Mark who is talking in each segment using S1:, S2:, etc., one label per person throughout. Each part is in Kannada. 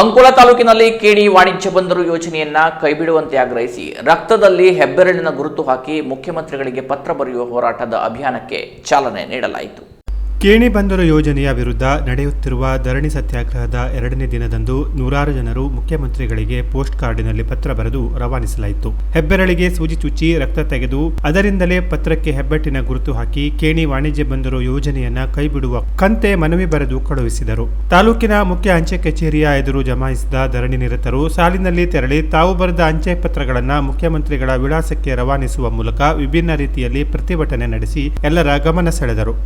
S1: ಅಂಕೋಲ ತಾಲೂಕಿನಲ್ಲಿ ಕೆಡಿ ವಾಣಿಜ್ಯ ಬಂದರು ಯೋಜನೆಯನ್ನ ಕೈಬಿಡುವಂತೆ ಆಗ್ರಹಿಸಿ ರಕ್ತದಲ್ಲಿ ಹೆಬ್ಬೆರಳಿನ ಗುರುತು ಹಾಕಿ ಮುಖ್ಯಮಂತ್ರಿಗಳಿಗೆ ಪತ್ರ ಬರೆಯುವ ಹೋರಾಟದ ಅಭಿಯಾನಕ್ಕೆ ಚಾಲನೆ ನೀಡಲಾಯಿತು.
S2: ಕೇಣಿ ಬಂದರು ಯೋಜನೆಯ ವಿರುದ್ಧ ನಡೆಯುತ್ತಿರುವ ಧರಣಿ ಸತ್ಯಾಗ್ರಹದ ಎರಡನೇ ದಿನದಂದು ನೂರಾರು ಜನರು ಮುಖ್ಯಮಂತ್ರಿಗಳಿಗೆ ಪೋಸ್ಟ್ ಕಾರ್ಡಿನಲ್ಲಿ ಪತ್ರ ಬರೆದು ರವಾನಿಸಲಾಯಿತು. ಹೆಬ್ಬೆರಳಿಗೆ ಸೂಜಿ ಚುಚ್ಚಿ ರಕ್ತ ತೆಗೆದು ಅದರಿಂದಲೇ ಪತ್ರಕ್ಕೆ ಹೆಬ್ಬೆಟ್ಟಿನ ಗುರುತು ಹಾಕಿ ಕೇಣಿ ವಾಣಿಜ್ಯ ಬಂದರು ಯೋಜನೆಯನ್ನ ಕೈಬಿಡುವ ಕಂತೆ ಮನವಿ ಬರೆದು ಕಳುಹಿಸಿದರು. ತಾಲೂಕಿನ ಮುಖ್ಯ ಅಂಚೆ ಕಚೇರಿಯ ಎದುರು ಜಮಾಯಿಸಿದ ಧರಣಿ ನಿರತರು ಸಾಲಿನಲ್ಲಿ ತೆರಳಿ ತಾವು ಬರೆದ ಅಂಚೆ ಪತ್ರಗಳನ್ನ ಮುಖ್ಯಮಂತ್ರಿಗಳ ವಿಳಾಸಕ್ಕೆ ರವಾನಿಸುವ ಮೂಲಕ ವಿಭಿನ್ನ ರೀತಿಯಲ್ಲಿ ಪ್ರತಿಭಟನೆ ನಡೆಸಿ ಎಲ್ಲರ ಗಮನ ಸೆಳೆದರು.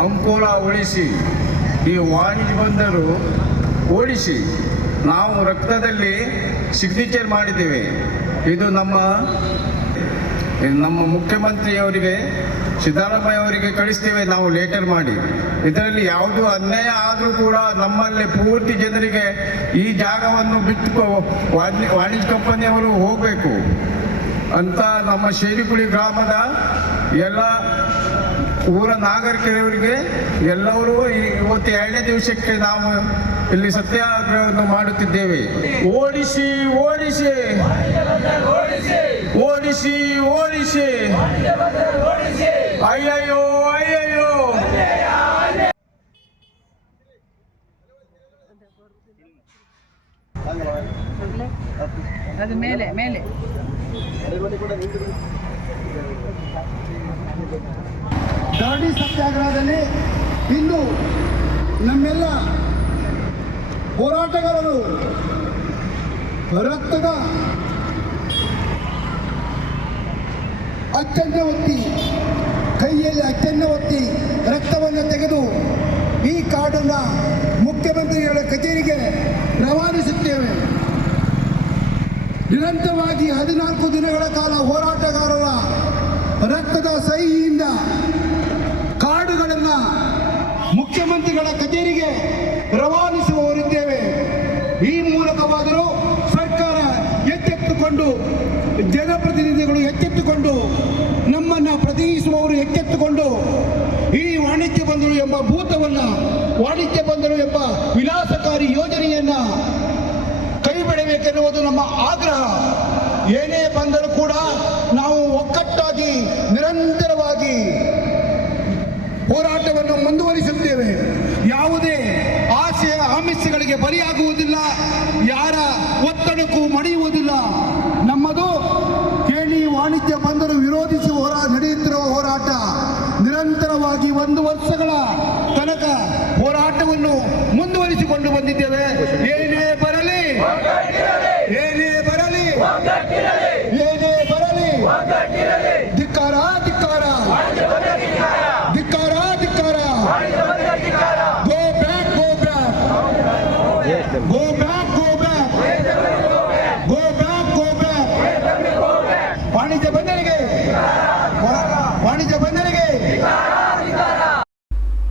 S3: ಅಂಕೋಲ ಉಳಿಸಿ, ಈ ವಾಣಿಜ್ಯ ಬಂದರು ಓಡಿಸಿ, ನಾವು ರಕ್ತದಲ್ಲಿ ಸಿಗ್ನೇಚರ್ ಮಾಡಿದ್ದೇವೆ. ಇದು ನಮ್ಮ ನಮ್ಮ ಮುಖ್ಯಮಂತ್ರಿಯವರಿಗೆ ಸಿದ್ದರಾಮಯ್ಯ ಅವರಿಗೆ ಕಳಿಸ್ತೇವೆ ನಾವು ಲೇಟರ್ ಮಾಡಿ. ಇದರಲ್ಲಿ ಯಾವುದು ಅನ್ಯಾಯ ಆದರೂ ಕೂಡ ನಮ್ಮಲ್ಲಿ ಪೂರ್ತಿ ಜನರಿಗೆ ಈ ಜಾಗವನ್ನು ಬಿಟ್ಟು ವಾಣಿ- ವಾಣಿಜ್ಯ ಕಂಪನಿಯವರು ಹೋಗಬೇಕು. ಅಂತ ನಮ್ಮ ಶೇರಿಕುಳಿ ಗ್ರಾಮದ ಎಲ್ಲ ಊರ ನಾಗರಿಕರವರಿಗೆ ಎಲ್ಲರೂ ಇವತ್ತು ಎರಡನೇ ದಿವಸಕ್ಕೆ ನಾವು ಇಲ್ಲಿ ಸತ್ಯಾಗ್ರಹವನ್ನು ಮಾಡುತ್ತಿದ್ದೇವೆ. ಓಡಿಸಿ ಓಡಿಸಿ. ಓಡಿಸಿ ಓಡಿಸಿ. ಅಯ್ಯಯ್ಯೋ ಅಯ್ಯಯ್ಯೋ.
S4: ಅದು ಮೇಲೆ ಮೇಲೆ.
S5: ಧರಣಿ ಸತ್ಯಾಗ್ರಹದಲ್ಲಿ ಇಂದು ನಮ್ಮೆಲ್ಲ ಹೋರಾಟಗಾರರು ರಕ್ತದ ಅಚ್ಚನ್ನ ಒತ್ತಿ, ಕೈಯಲ್ಲಿ ಅಚ್ಚನ್ನ ಒತ್ತಿ ರಕ್ತವನ್ನು ತೆಗೆದು ಈ ಕಾರ್ಡನ್ನು ಮುಖ್ಯಮಂತ್ರಿಗಳ ಕಚೇರಿಗೆ ರವಾನಿಸುತ್ತೇವೆ. ನಿರಂತರವಾಗಿ ಹದಿನಾಲ್ಕು ದಿನಗಳ ಕಾಲ ಹೋರಾಟಗಾರರ ರಕ್ತದ ಸಹಿಯಿಂದ ಮುಖ್ಯಮಂತ್ರಿಗಳ ಕಚೇರಿಗೆ ರವಾನಿಸುವವರಿದ್ದೇವೆ. ಈ ಮೂಲಕವಾದರೂ ಸರ್ಕಾರ ಎಚ್ಚೆತ್ತುಕೊಂಡು, ಜನಪ್ರತಿನಿಧಿಗಳು ಎಚ್ಚೆತ್ತುಕೊಂಡು, ನಮ್ಮನ್ನು ಪ್ರತಿನಿಧಿಸುವವರು ಎಚ್ಚೆತ್ತುಕೊಂಡು ಈ ವಾಣಿಜ್ಯ ಬಂದರು ಎಂಬ ಭೂತವನ್ನು, ವಾಣಿಜ್ಯ ಬಂದರು ಎಂಬ ವಿಲಾಸಕಾರಿ ಯೋಜನೆಯನ್ನ ಕೈ ಬಿಡಬೇಕೆನ್ನುವುದು ನಮ್ಮ ಆಗ್ರಹ ಏನೇ ಬಂದರೂ ಕೂಡ ನಾವು ಒಕ್ಕಟ್ಟಾಗಿ ನಿರಂತರವಾಗಿ ಹೋರಾಟವನ್ನು ಮುಂದುವರಿಸುತ್ತೇವೆ. ಯಾವುದೇ ಆಸೆಯ ಆಮಿಷಗಳಿಗೆ ಬಲಿಯಾಗುವುದಿಲ್ಲ. ಯಾರ ಒತ್ತಡಕ್ಕೂ ಮಣಿಯುವುದಿಲ್ಲ. ನಮ್ಮದು ಕೇಳಿ ವಾಣಿಜ್ಯ ಬಂದರು ವಿರೋಧಿಸಿ ಹೋರಾ ನಡೆಯುತ್ತಿರುವ ಹೋರಾಟ. ನಿರಂತರವಾಗಿ ಒಂದು ವರ್ಷಗಳ ತನಕ ಹೋರಾಟವನ್ನು ಮುಂದುವರಿಸಿಕೊಂಡು ಬಂದಿದ್ದೇವೆ. ಏನೇ ಬರಲಿ ಏನೇ ಬರಲಿ ಏನೇ ಬರಲಿ